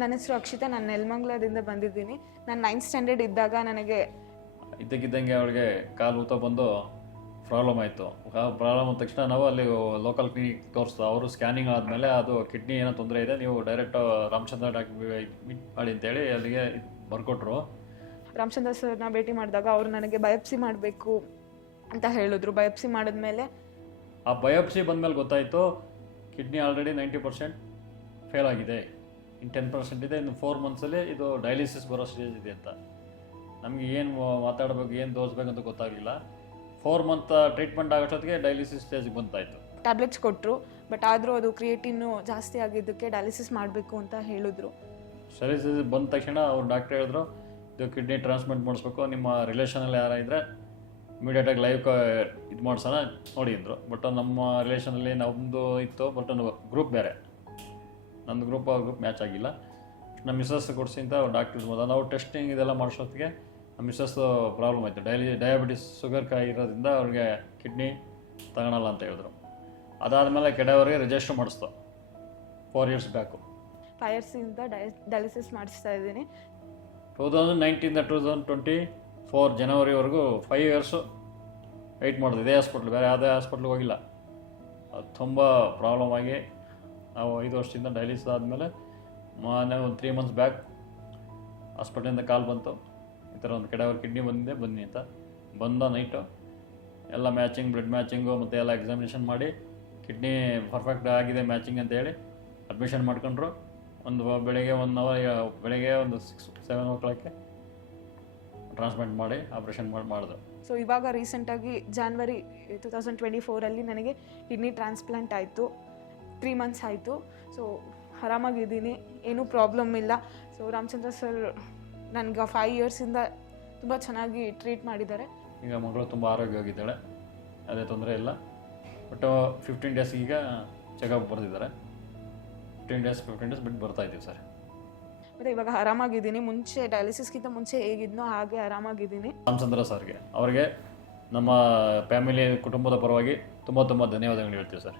ನನ್ನ ಹೆಸರು ಅಕ್ಷಿತಾ, ನಾನು ನೆಲಮಂಗಲದಿಂದ ಬಂದಿದ್ದೀನಿ. ನಾನು 9th ಸ್ಟ್ಯಾಂಡರ್ಡ್ ಇದ್ದಾಗ ನನಗೆ ಇದ್ದಕ್ಕಿದ್ದಂಗೆ ಅವ್ರಿಗೆ ಕಾಲು ಊತ ಬಂದು ಪ್ರಾಬ್ಲಮ್ ಆಯಿತು. ಪ್ರಾಬ್ಲಮ್ ಆದ ತಕ್ಷಣ ನಾವು ಅಲ್ಲಿ ಲೋಕಲ್ ಕ್ಲಿನಿಕ್ ತೋರಿಸ್ತು. ಅವರು ಸ್ಕ್ಯಾನಿಂಗ್ ಆದಮೇಲೆ ಅದು ಕಿಡ್ನಿ ಏನೋ ತೊಂದರೆ ಇದೆ, ನೀವು ಡೈರೆಕ್ಟ್ ರಾಮಚಂದ್ರ ಡಾಕ್ಟರ್ ಮೀಟ್ ಮಾಡಿ ಅಂತೇಳಿ ಅಲ್ಲಿಗೆ ಬರ್ಕೊಟ್ರು. ರಾಮಚಂದ್ರ ಸರ್ನ ಭೇಟಿ ಮಾಡಿದಾಗ ಅವರು ನನಗೆ ಬಯೋಪ್ಸಿ ಮಾಡಬೇಕು ಅಂತ ಹೇಳಿದ್ರು. ಬಯೋಪ್ಸಿ ಮಾಡಿದ್ಮೇಲೆ ಆ ಬಯೋಪ್ಸಿ ಬಂದಮೇಲೆ ಗೊತ್ತಾಯಿತು ಕಿಡ್ನಿ ಆಲ್ರೆಡಿ 90% ಫೇಲ್ ಆಗಿದೆ, ಇನ್ನು 10% ಇದೆ, ಇನ್ನು 4 ಮಂತ್ಸಲ್ಲಿ ಇದು ಡಯಾಲಿಸಿಸ್ ಬರೋ ಸ್ಟೇಜ್ ಇದೆ ಅಂತ. ನಮಗೆ ಏನು ಮಾತಾಡಬೇಕು, ಏನು ತೋರಿಸ್ಬೇಕು ಅಂತ ಗೊತ್ತಾಗಲಿಲ್ಲ. 4 ಮಂತ್ ಟ್ರೀಟ್ಮೆಂಟ್ ಆಗೋಷ್ಟೊತ್ತಿಗೆ ಡಯಾಲಿಸಿಸ್ ಸ್ಟೇಜಿಗೆ ಬಂತಾಯಿತು. ಟ್ಯಾಬ್ಲೆಟ್ಸ್ ಕೊಟ್ಟರು, ಬಟ್ ಆದರೂ ಅದು ಕ್ರಿಯೇಟಿನ್ನು ಜಾಸ್ತಿ ಆಗಿದ್ದಕ್ಕೆ ಡಯಾಲಿಸಿಸ್ ಮಾಡಬೇಕು ಅಂತ ಹೇಳಿದ್ರು. ಡಯಾಲಿಸಿಸ್ ಬಂದ ತಕ್ಷಣ ಅವ್ರು ಡಾಕ್ಟ್ರ್ ಹೇಳಿದ್ರು, ಇದು ಕಿಡ್ನಿ ಟ್ರಾನ್ಸ್ಪ್ಲಾಂಟ್ ಮಾಡಿಸ್ಬೇಕು, ನಿಮ್ಮ ರಿಲೇಷನಲ್ಲಿ ಯಾರಾಗಿದ್ದರೆ ಇಮಿಡಿಯೇಟಾಗಿ ಲೈವ್ ಇದು ಮಾಡ್ಸೋಣ ನೋಡಿ ಅಂದರು. ಬಟ್ ನಮ್ಮ ರಿಲೇಷನಲ್ಲಿ ನಮ್ಮದು ಇತ್ತು, ಬಟ್ ಗ್ರೂಪ್ ಬೇರೆ, ನಂದು ಗ್ರೂಪ್ ಅವ್ರ ಗ್ರೂಪ್ ಮ್ಯಾಚ್ ಆಗಿಲ್ಲ. ನಮ್ಮ ಮಿಸ್ಸಸ್ ಕೊಡಿಸಿ ಅಂತ ಅವ್ರು ಡಾಕ್ಟರ್ ಬಂದ. ನಾವು ಟೆಸ್ಟಿಂಗ್ ಇದೆಲ್ಲ ಮಾಡಿಸೋತ್ತಿಗೆ ನಮ್ಮ ಮಿಸ್ಸಸ್ ಪ್ರಾಬ್ಲಮ್ ಆಯಿತು. ಡಯಾಬಿಟಿಸ್ ಶುಗರ್ ಕಾಯಿ ಇರೋದ್ರಿಂದ ಅವ್ರಿಗೆ ಕಿಡ್ನಿ ತಗೊಳಲ್ಲ ಅಂತ ಹೇಳಿದ್ರು. ಅದಾದಮೇಲೆ ಕೆಡವರಿಗೆ ರಿಜಿಸ್ಟರ್ ಮಾಡಿಸ್ತು 4 years ಬ್ಯಾಕು. 5 yearsಯಿಂದ ಡಯಾಲಿಸಿಸ್ ಮಾಡಿಸ್ತಾ ಇದ್ದೀನಿ. 2019 2024 ಜನವರಿವರೆಗೂ 5 years ವೆಯ್ಟ್ ಮಾಡಿದೆ ಇದೇ ಹಾಸ್ಪಿಟ್ಲ್, ಬೇರೆ ಯಾವುದೇ ಹಾಸ್ಪಿಟ್ಲಿಗೆ ಹೋಗಿಲ್ಲ. ಅದು ತುಂಬ ಪ್ರಾಬ್ಲಮ್ ಆಗಿ ನಾವು 5 ವರ್ಷದಿಂದ ಡಯಾಲಿಸಿಸ್ ಆದಮೇಲೆ ಮೊನ್ನೆ ಒಂದು 3 months ಬ್ಯಾಕ್ ಹಾಸ್ಪಿಟ್ಲಿಂದ ಕಾಲ್ ಬಂತು, ಈ ಥರ ಒಂದು ಕೆಡವರ್ ಕಿಡ್ನಿ ಬಂದಿದೆ ಬನ್ನಿ ಅಂತ. ಬಂದ ನೈಟು ಎಲ್ಲ ಮ್ಯಾಚಿಂಗ್, ಬ್ಲಡ್ ಮ್ಯಾಚಿಂಗು ಮತ್ತು ಎಲ್ಲ ಎಕ್ಸಾಮಿನೇಷನ್ ಮಾಡಿ ಕಿಡ್ನಿ ಪರ್ಫೆಕ್ಟ್ ಆಗಿದೆ ಮ್ಯಾಚಿಂಗ್ ಅಂತ ಹೇಳಿ ಅಡ್ಮಿಷನ್ ಮಾಡ್ಕೊಂಡ್ರು. ಒಂದು ಬೆಳಗ್ಗೆ 1 hour, ಬೆಳಗ್ಗೆ ಒಂದು 6-7 o'clock ಟ್ರಾನ್ಸ್ಪ್ಲಾಂಟ್ ಮಾಡಿ ಆಪ್ರೇಷನ್ ಮಾಡಿದ್ರು. ಸೊ ಇವಾಗ ರೀಸೆಂಟಾಗಿ January 2024 ನನಗೆ ಕಿಡ್ನಿ ಟ್ರಾನ್ಸ್ಪ್ಲಾಂಟ್ ಆಯಿತು. 3 months ಆಯಿತು. ಸೊ ಆರಾಮಾಗಿದ್ದೀನಿ, ಏನೂ ಪ್ರಾಬ್ಲಮ್ ಇಲ್ಲ. ಸೊ ರಾಮಚಂದ್ರ ಸರ್ ನನಗೆ 5 yearsಯಿಂದ ತುಂಬ ಚೆನ್ನಾಗಿ ಟ್ರೀಟ್ ಮಾಡಿದ್ದಾರೆ. ಈಗ ಮಗಳು ತುಂಬ ಆರೋಗ್ಯವಾಗಿದ್ದಾಳೆ, ಅದೇ ತೊಂದರೆ ಇಲ್ಲ. ಬಟ್ 15 days ಈಗ ಚೆಕಪ್ ಬರ್ತಿದ್ದಾರೆ. 15 days ಬಿಟ್ಟು ಬರ್ತಾಯಿದ್ದೀವಿ ಸರ್. ಮತ್ತು ಇವಾಗ ಆರಾಮಾಗಿದ್ದೀನಿ. ಮುಂಚೆ ಡಯಾಲಿಸಿಸ್ಗಿಂತ ಮುಂಚೆ ಹೇಗಿದ್ನೋ ಹಾಗೆ ಆರಾಮಾಗಿದ್ದೀನಿ. ರಾಮಚಂದ್ರ ಸರ್ಗೆ, ಅವರಿಗೆ ನಮ್ಮ ಫ್ಯಾಮಿಲಿ ಕುಟುಂಬದ ಪರವಾಗಿ ತುಂಬ ಧನ್ಯವಾದಗಳು ಹೇಳ್ತೀವಿ ಸರ್.